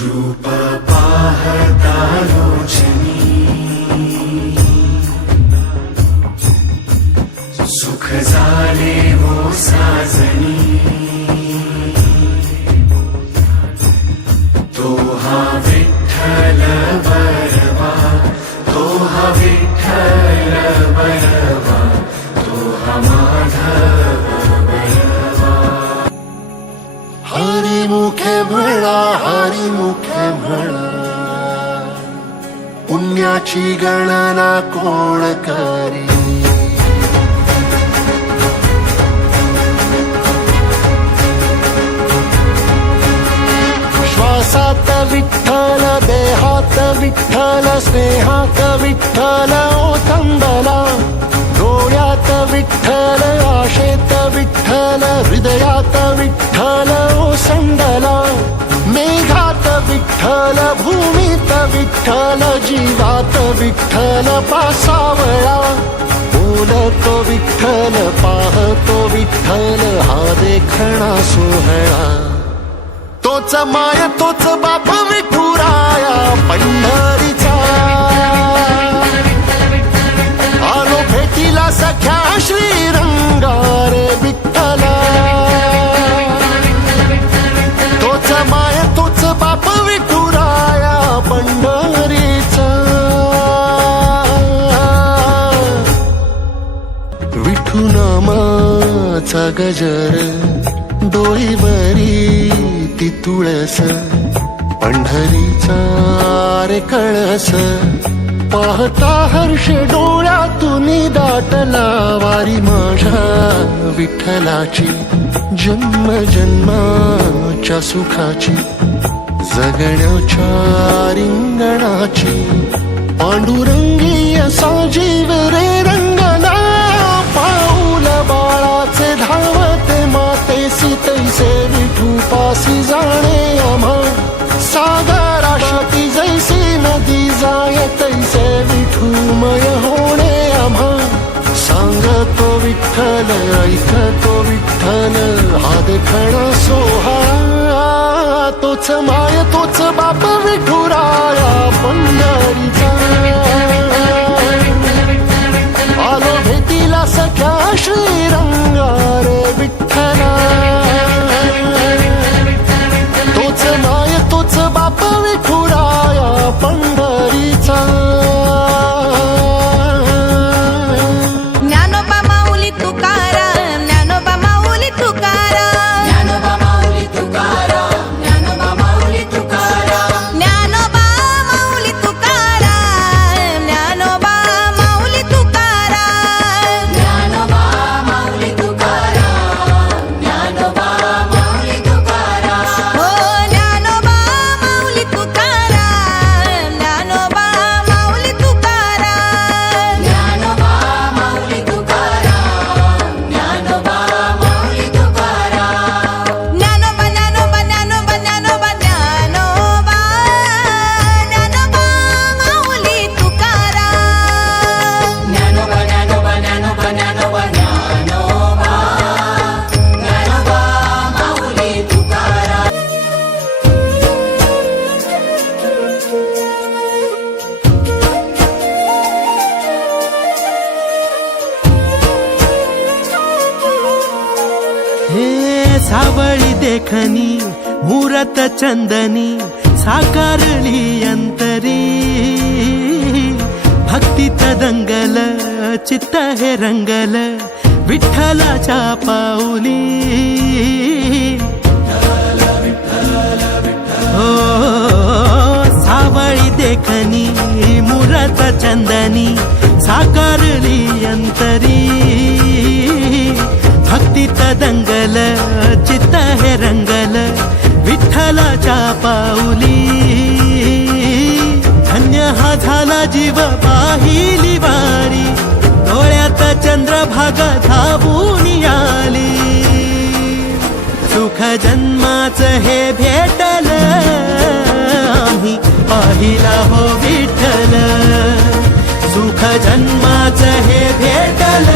रूप पाहता लोचनी सुख झाले हो साजनी तो हा विठ्ठल बरवा तो हा विठ्ठल बरवा तो हा माधव बरवा हरी मुखे म्हणा हरी मुखे म्हणा पुण्याची गणना कोण करी श्वासात विठ्ठल देहात विठ्ठल स्नेहात विठ्ठल ओथंबला डोळ्यात विठ्ठल आशेत विठ्ठल हृदयात विठ्ठल ओसंडला मेघात विठ्ठल भूमीत विठ्ठल जीवात विठ्ठल पासावळा बोलतो विठ्ठल पाहतो विठ्ठल हा देखणा सोहळा तोच माय तोच बाप विठुराया पंढरीचा आलो भेटीला सख्या श्रीरंगार विठ्ठला तोच माय तोच बाप विठुराया पंढरीचा विठू नामाचा गजर डोईवरी ती तुळस पंढरीचा रे कळस पाहता हर्ष डोळ्यातून दाटला वारी माझ्या विठ्ठलाची जन्म जन्माच्या सुखाची जगण्याच्या रिंगणाची पांडुरंगी असा जीव रे रंगला पाऊल बाळाचे धावते मातेसी तैसे विठू पासी जाणे आम्हा सागराशाती जैसी नदी जाय तैसे विठूमय होणे आम्हा सांगतो विठ्ठल ऐकतो विठ्ठल हा देखणा सोहळा तोच माय तोच बाप विठुराया पंढरीचा आलो भेटीला सख्या श्रीरंगार विठ्ठला तोच माय तोच बाप विठुराया पंढरीचा ज्ञानोबा माऊली तुकाराम ज्ञानोबा माऊली तुकाराम ज्ञानोबा माऊली तुकाराम ज्ञानोबा माऊली तुकाराम ज्ञानोबा माऊली तुकाराम ज्ञानोबा माऊली तुकाराम ज्ञानोबा माऊली तुकाराम ज्ञानोबा माऊली तुकाराम हो ज्ञानोबा माऊली तुकाराम ज्ञानोबा माऊली तुकाराम ज्ञानोबा माऊली तुकाराम ज्ञानोबा माऊली तुकाराम ज्ञानोबा ज्ञानोबा ज्ञानोबा ज्ञानोबा ज्ञानोबा ज्ञानोबा माऊली तुकाराम ज्ञानोबा ज्ञानोबा ज्ञानोबा ज्ञानोबा ज्ञानोबा ज्ञानोबा माऊली तुकाराम हे सावळी देखनी मुरत चंदनी साकारली अंतरी भक्तीत दंगल चित्त हे रंगल विठ्ठलाच्या पाऊली हो सावळी देखनी मुरत चंदनी साकारली अंतरी भक्तीत दंगल चित्त हे रंगल विठ्ठलाच्या पाऊली धन्य हा झाला जीव पाहिली वारी डोळ्यात चंद्रभागा धावून आली सुख जन्माचं हे भेटल आम्ही पाहिला हो विठ्ठल सुख जन्माचं हे भेटल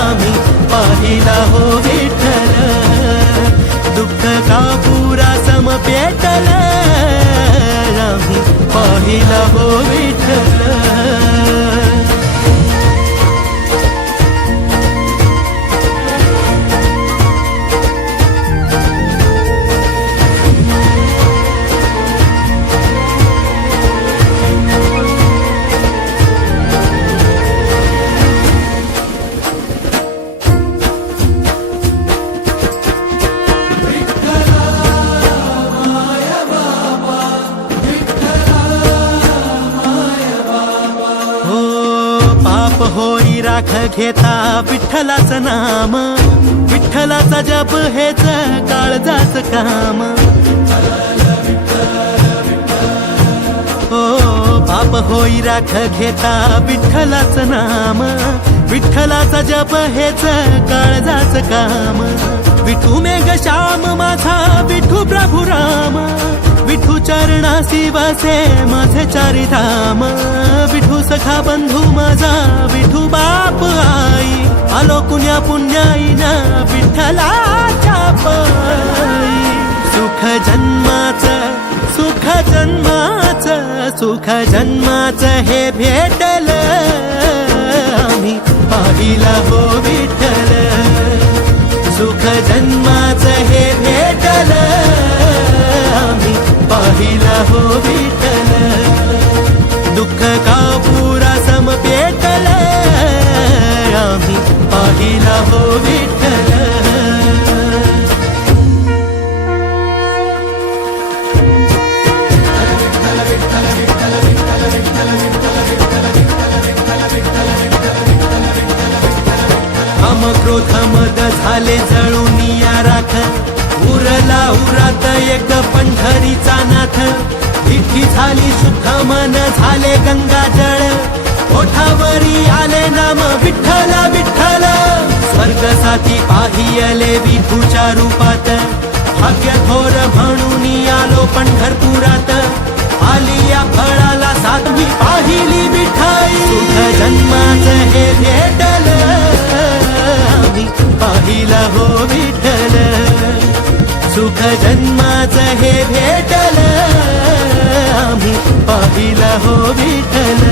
आम्ही पाहिला हो विठ्ठल दुःख का पुरा सम पेटल पाहिला हो विठ्ठल. होई राख घेता विठ्ठलाचं नाम, विठ्ठलाचा जप हेच काळजाच काम. हो पाप होई राख घेता विठ्ठलाचं नाम, विठ्ठलाचा जप हेच काळजाच काम. विठू मेघ श्याम माझा विठू प्रभू राम, विठू चरणासी वसे माझे चारी धाम. विठू सखा बंधू माझा विठू बाप आई, आलो कुण्या पुण्याईना विठ्ठलाच्या पायी. सुख जन्माचं सुख जन्माचं सुख जन्माचं हे भेटल आम्ही पाहिला हो विठ्ठल. सुख जन्माचं हे भेटल आम्ही पाहिला हो विठ्ठल. दुःख का पुरा सम पेटल आम्ही पाहिला हो विठ्ठल. काम क्रोध मद झाले जळून या राख, उरला उरात एक पंढरीचा नाथ. विठी झाली शुद्ध मन झाले गंगा जळ, ओठावरी आले नाम विठ्ठल विठ्ठल. स्वर्ग साथी पाहियले विठूच्या रूपात, भाग्य थोर म्हणून आलो पंढरपुरात. आली या फळाला साथ मी पाहिली विठाई. सुख जन्माचं हे भेटल आम्ही पाहिला हो विठ्ठल. सुख जन्माचं हे भेटल आम्ही पाहिला हो विठ्ठल.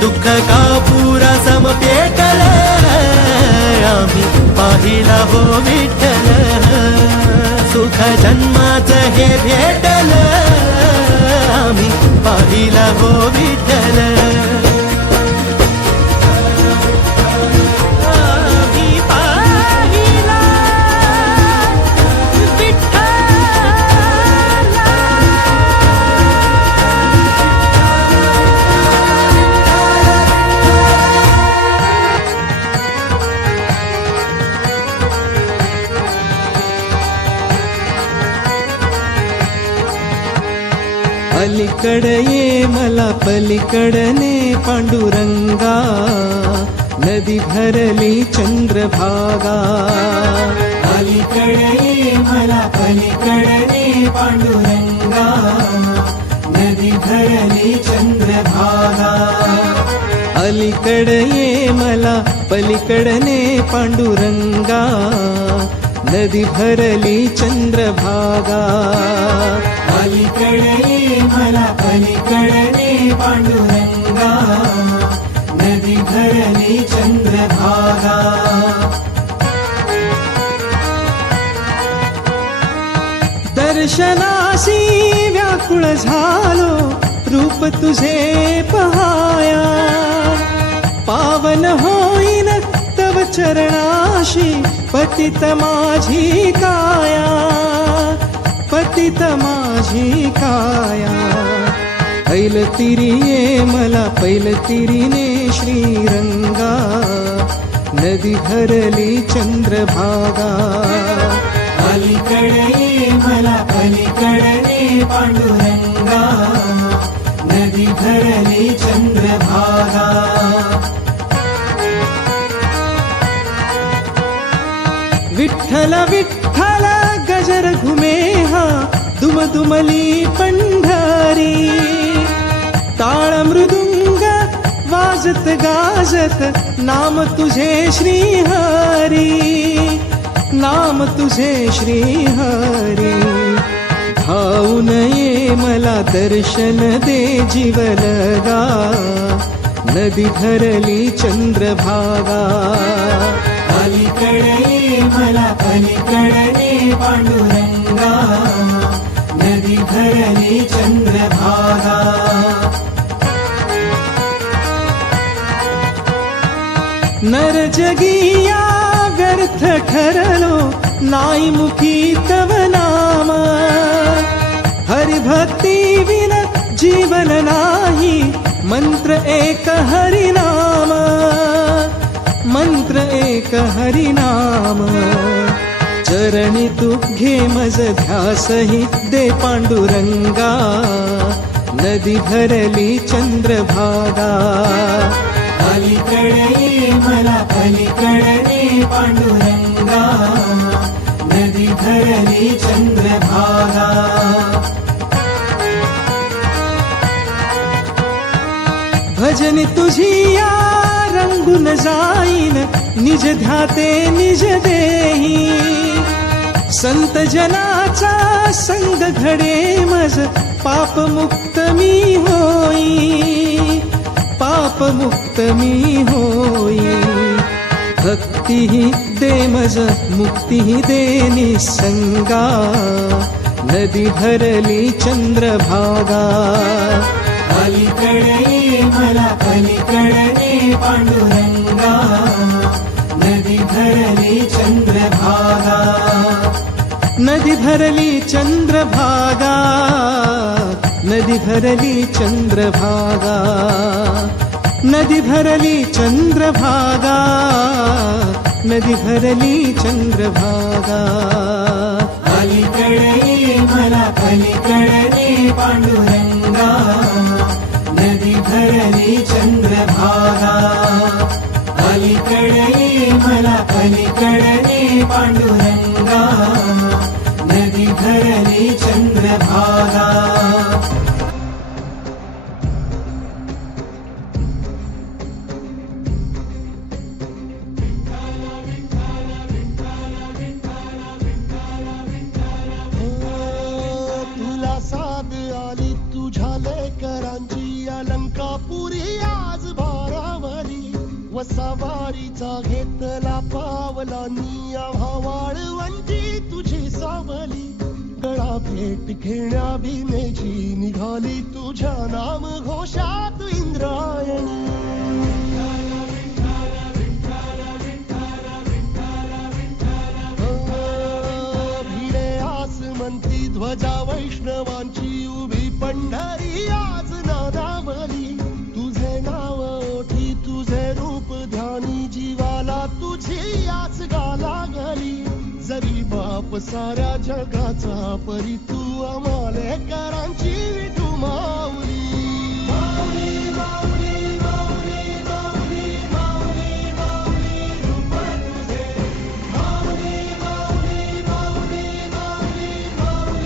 दुःख का पुरा सम पेटल आम्ही पाहिला हो विठ्ठल. सुख जन्माचं हे भेटल आम्ही पाहिला हो विठ्ठल. अलीकडे ये मला पलीकडने पांडुरंगा, नदी भरली चंद्रभागा. अलीकडे ये मला पलीकडने पांडुरंगा, नदी भरली चंद्रभागा. अलीकडे ये मला पलीकडने पांडुरंगा, नदी भरली चंद्रभागा. अलीकडे ये मला पलीकडने पांडुरंगा, नदी भरली चंद्रभागा. दर्शनासी व्याकुळ झालो रूप तुझे पहाया. पावन होईन तव चरणाशी पतित माझी काया. पतित माझी काया. ऐल तिरिये मला पैल तिरीने श्रीरंगा, नदी भरली चंद्रभागा. अलीकडे ये मला पलीकडने पांडुरंगा, नदी भरली चंद्रभागा. विठ्ठल विठ्ठल गजर घुमे हा दुमदुमली पंढरी. टाळ मृदुंग वाजत गाजत नाम तुझे श्रीहरी. नाम तुझे श्रीहरी. धावून ये मला दर्शन दे जीवलगा नदी धरली चंद्रभागा अलीकडे ये मला पलीकडे पांडुरंगा नदी धरली चंद्रभागा नर जगिया व्यर्थ ठरलो नाई मुखी तव नाम हरिभक्ती विन जीवन नाही मंत्र एक हरिनाम मंत्र एक हरिनाम चरणी तू घे मज ध्यासही दे पांडुरंगा नदी धरली चंद्रभागा अलीकडे ये मला पलीकडे पांडुरंगा नदी धरली चंद्रभागा भजन तुझी या रंगून जाईन निज ध्याते निज देही संत जनाचा संग घडे मज पाप मुक्त मी होई पाप मुक्त मी होई भक्ती दे मज मुक्ती दे निसंगा नदी धरली चंद्रभागा अलीकडे ये मला पलीकडे पांडुरंगा नदी धरली चंद्रभागा नदी भरली चंद्रभागा नदी भरली चंद्रभागा नदी भरली चंद्रभागा नदी भरली चंद्रभागा अलीकडे ये मला पलीकडे पांडुरंगा नदी धरली चंद्रभागा अलीकडे ये मला पलीकडे पांडुरंगा नदी धरली चंद्रभागा तुला साध आली तुझ्या लेकरांची अलंकापुरी आज भारावली वसावारीचा घेतला पावला निया वाळवंटी तुझी सावली गळा भेट घेण्या भीमेची निघाली तुझ्या नाम घोषात इंद्रायणी म्हणती ध्वजा वैष्णवांची उभी पंढरी आज नादावली तुझे नाव ओठी तुझे रूप ध्यानी जीवाला तुझी आज गाला गली जरी बाप साऱ्या जगाचा परी तू आम्हाले करांची विठू माऊली माऊली माऊली माऊली माऊली माऊली माऊली रूप तुझे माऊली माऊली माऊली माऊली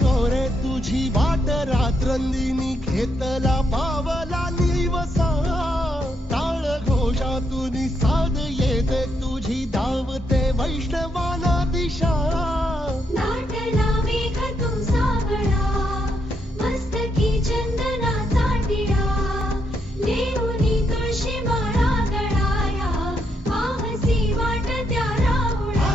तोरे तुझी वाट रात्रंदिनी घेतला पावला निवसा टाळ घोषातून साध येते तुझी धावते वैष्णवाना दिशा नाटला मेघ तू सागळा मस्तकी चंदनाचा टिळा लेऊनी तुळशी माळा गळाया पाहसी वाट त्या राहुळा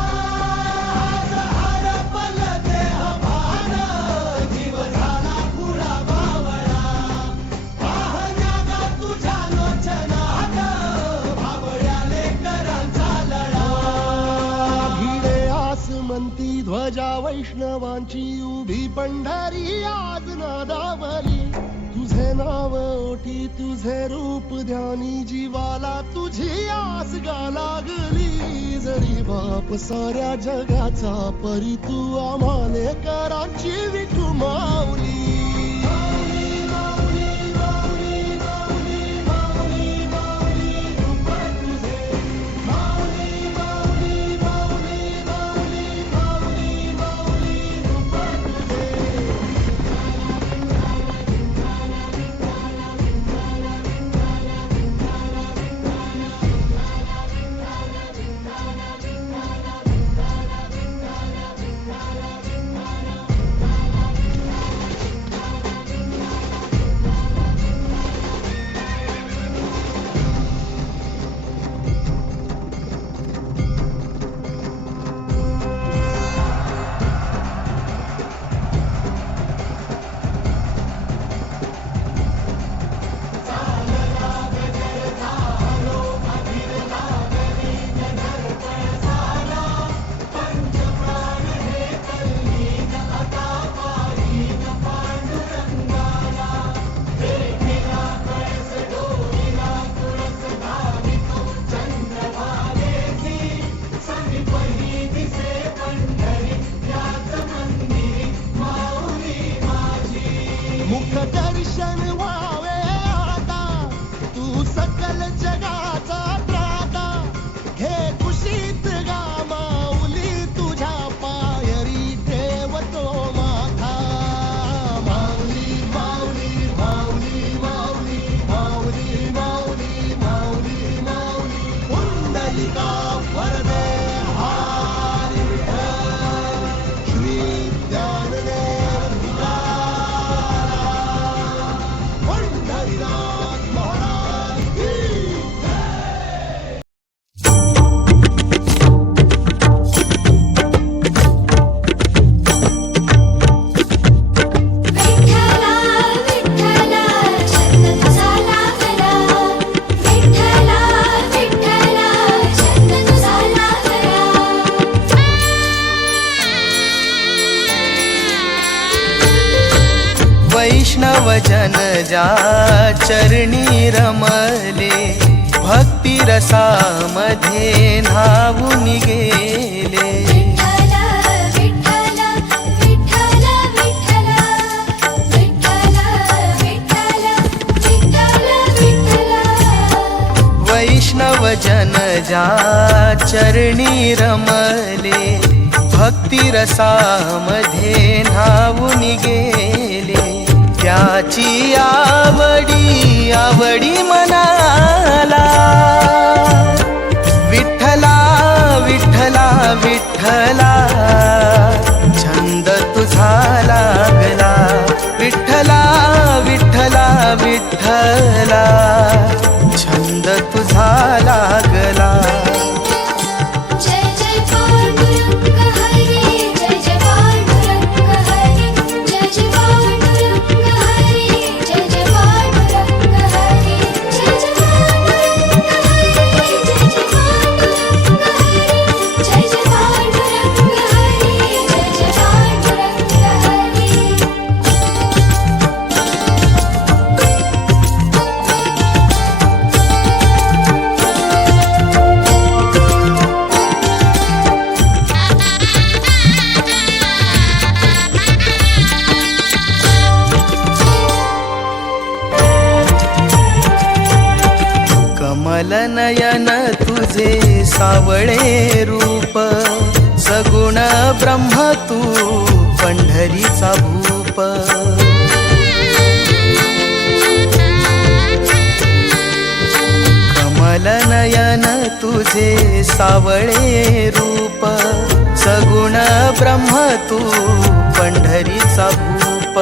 म्हणती ध्वजा वैष्णवांची उभी पंढरी आज नादावली तुझे नाव ओठी तुझे रूप ध्यानी जीवाला तुझी आस गा लागली जरी बाप साऱ्या जगाचा परी तू आम्हाले करांची विठू माऊली माऊली माऊली माऊली माऊली माऊली रूप तुझे कालिका वरदे हरी श्री ज्ञानदेव पंढरीनाथ महाराज की विठ्ठला विठ्ठला छंद तुझा लागला विठ्ठला विठ्ठला छंद तुझा लागला वैष्णव जन जा चरणी रमले भक्ती रसामध्ये न्हावून गेले विठ्ठला विठ्ठला विठ्ठला विठ्ठला विठ्ठला विठ्ठला विठ्ठला विठ्ठला वैष्णव जन जा चरणी रमले भक्ती रसामध्ये न्हावून गेले त्याची आवडी मनाला विठ्ठला विठ्ठला विठ्ठला छंद तुझा लागला विठ्ठला विठ्ठला विठ्ठला छंद तुझा लागला जय जय पांडुरंग हरी जय जय पांडुरंग हरी जय जय पांडुरंग हरी जय जय पांडुरंग हरी जय जय पांडुरंग हरी जय जय पांडुरंग हरी जय जय पांडुरंग हरी जय जय पांडुरंग हरी कमल नयन तुझे सावळे रूप सगुण ब्रह्म तू पंढरीचा भूप कमल नयन तुझे सावळे रूप सगुण ब्रह्म तू पंढरीचा भूप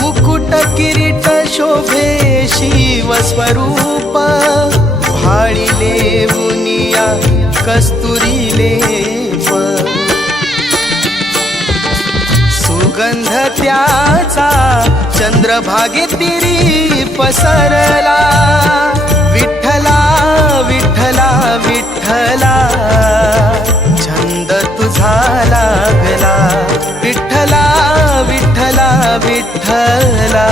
मुकुट किरीट शोभे शिव स्वरूप भाळिले मुनिया कस्तुरी लेप सुगंध त्याचा चंद्रभागेतिरी पसरला विठ्ठला विठ्ठला विठ्ठला छंद तुझा लागला विठ्ठला विठ्ठला विठ्ठला